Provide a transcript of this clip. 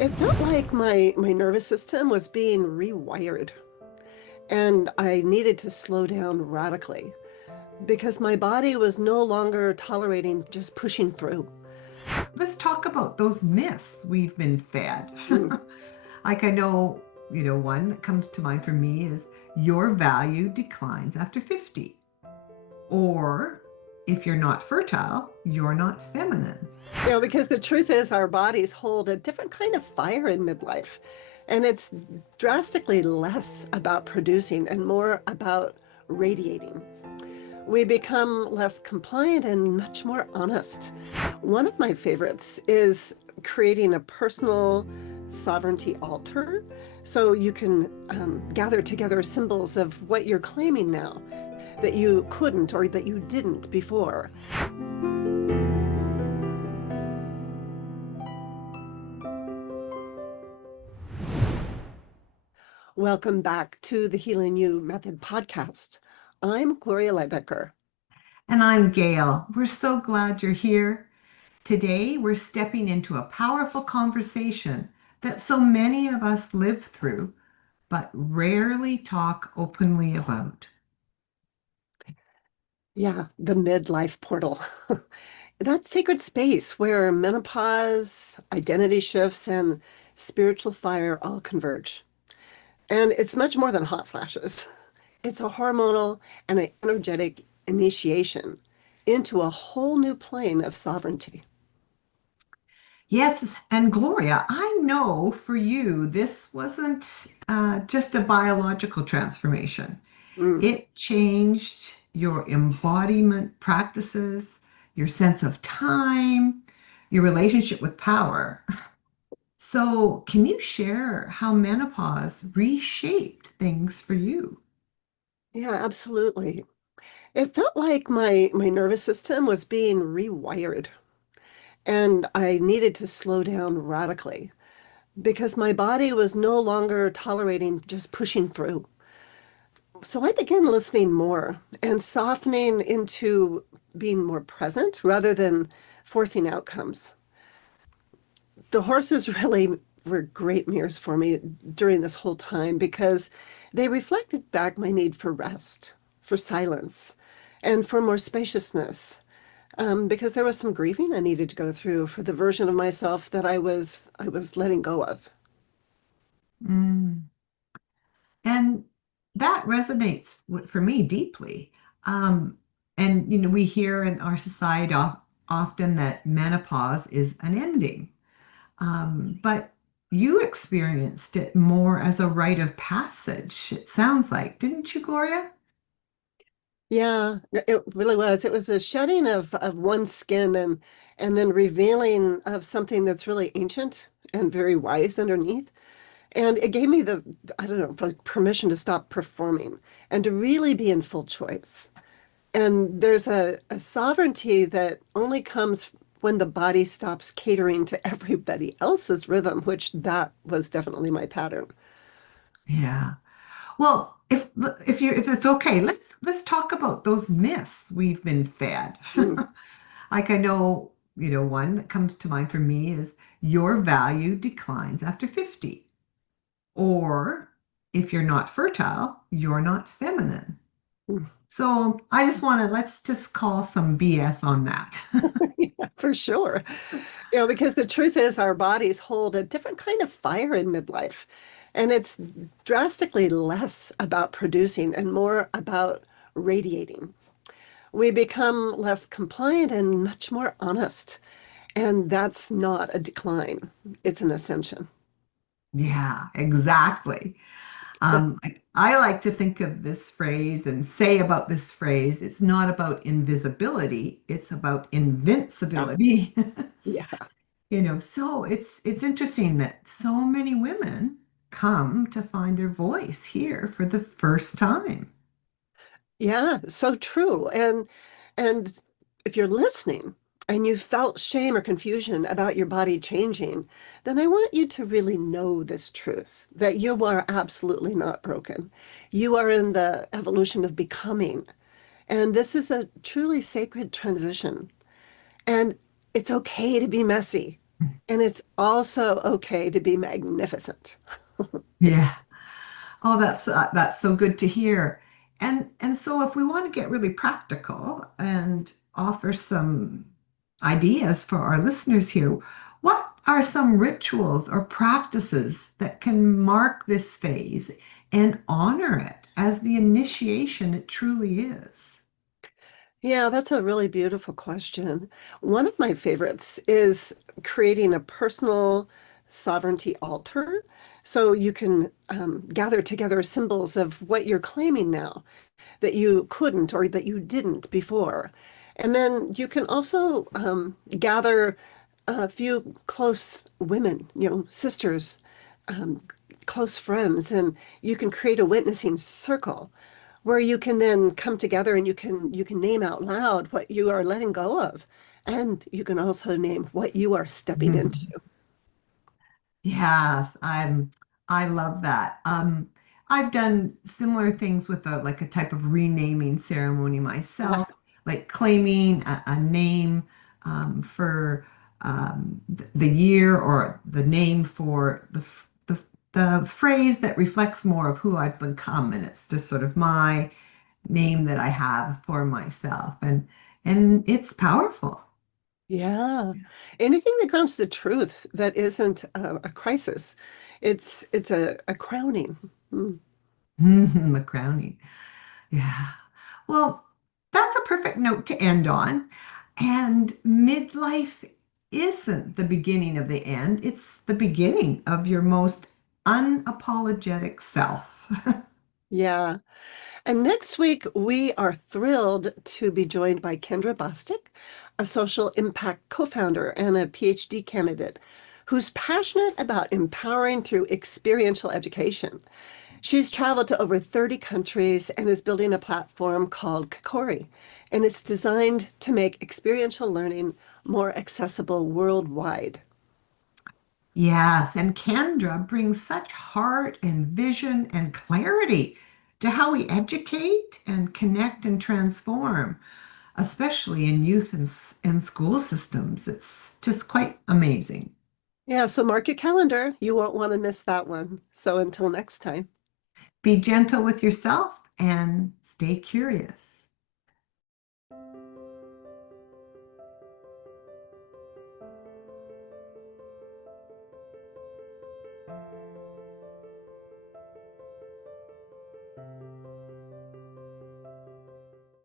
It felt like my nervous system was being rewired, and I needed to slow down radically because my body was no longer tolerating just pushing through. Let's talk about those myths we've been fed. Mm. Like I know, one that comes to mind for me is your value declines after 50. Or if you're not fertile, you're not feminine. Because the truth is our bodies hold a different kind of fire in midlife, and it's drastically less about producing and more about radiating. We become less compliant and much more honest. One of my favorites is creating a personal sovereignty altar so you can gather together symbols of what you're claiming now that you couldn't or that you didn't before. Welcome back to the Healing You Method podcast. I'm GloriaLybecker. And I'm Gail. We're so glad you're here. Today, we're stepping into a powerful conversation that so many of us live through, but rarely talk openly about. Yeah, the midlife portal. That sacred space where menopause, identity shifts, and spiritual fire all converge. And it's much more than hot flashes. It's a hormonal and an energetic initiation into a whole new plane of sovereignty. Yes, and Gloria, I know for you, this wasn't just a biological transformation. Mm. It changed your embodiment practices, your sense of time, your relationship with power. So, can you share how menopause reshaped things for you? Yeah, absolutely. It felt like my nervous system was being rewired, and I needed to slow down radically because my body was no longer tolerating just pushing through. So I began listening more and softening into being more present rather than forcing outcomes. The horses really were great mirrors for me during this whole time because they reflected back my need for rest, for silence, and for more spaciousness. Because there was some grieving I needed to go through for the version of myself that I was letting go of. Mm. And that resonates for me deeply. Um, and, we hear in our society often that menopause is an ending. But you experienced it more as a rite of passage, it sounds like, didn't you, Gloria? Yeah, it really was. It was a shedding of one skin and then revealing of something that's really ancient and very wise underneath. And it gave me the, I don't know, like permission to stop performing and to really be in full choice. And there's a sovereignty that only comes when the body stops catering to everybody else's rhythm, which that was definitely my pattern. Yeah. Well, if it's okay, let's talk about those myths we've been fed. Mm. Like I know, one that comes to mind for me is your value declines after 50. Or if you're not fertile, you're not feminine. Mm. So I just want to let's just call some BS on that. Yeah, for sure. Because the truth is our bodies hold a different kind of fire in midlife. And it's drastically less about producing and more about radiating. We become less compliant and much more honest. And that's not a decline, it's an ascension. Yeah, exactly. I like to think of this phrase and say about this phrase, it's not about invisibility, it's about Yeah. invincibility. Yeah. So it's interesting that so many women come to find their voice here for the first time. Yeah, so true. And if you're listening and you felt shame or confusion about your body changing, then I want you to really know this truth that you are absolutely not broken. You are in the evolution of becoming. And this is a truly sacred transition. And it's okay to be messy. And it's also okay to be magnificent. Yeah. Oh, that's so good to hear. And so if we want to get really practical and offer some ideas for our listeners here, what are some rituals or practices that can mark this phase and honor it as the initiation it truly is? Yeah, that's a really beautiful question. One of my favorites is creating a personal sovereignty altar. So you can gather together symbols of what you're claiming now that you couldn't or that you didn't before. And then you can also gather a few close women, sisters, um, close friends, and you can create a witnessing circle where you can then come together and you can name out loud what you are letting go of. And you can also name what you are stepping into. Yes, I love that. I've done similar things with a like a type of renaming ceremony myself, like claiming a name for the year or the name for the phrase that reflects more of who I've become, and it's just sort of my name that I have for myself, and it's powerful. Yeah. Anything that grounds the truth that isn't a crisis. It's a crowning. Mm. A crowning. Yeah. Well, that's a perfect note to end on. And midlife isn't the beginning of the end, it's the beginning of your most unapologetic self. Yeah. And next week, we are thrilled to be joined by Kendra Bostic, a social impact co-founder and a PhD candidate who's passionate about empowering through experiential education. She's traveled to over 30 countries and is building a platform called Kakori, and it's designed to make experiential learning more accessible worldwide. Yes, and Kendra brings such heart and vision and clarity to how we educate and connect and transform, especially in youth and school systems. It's just quite amazing. Yeah, so mark your calendar. You won't want to miss that one. So until next time. Be gentle with yourself and stay curious.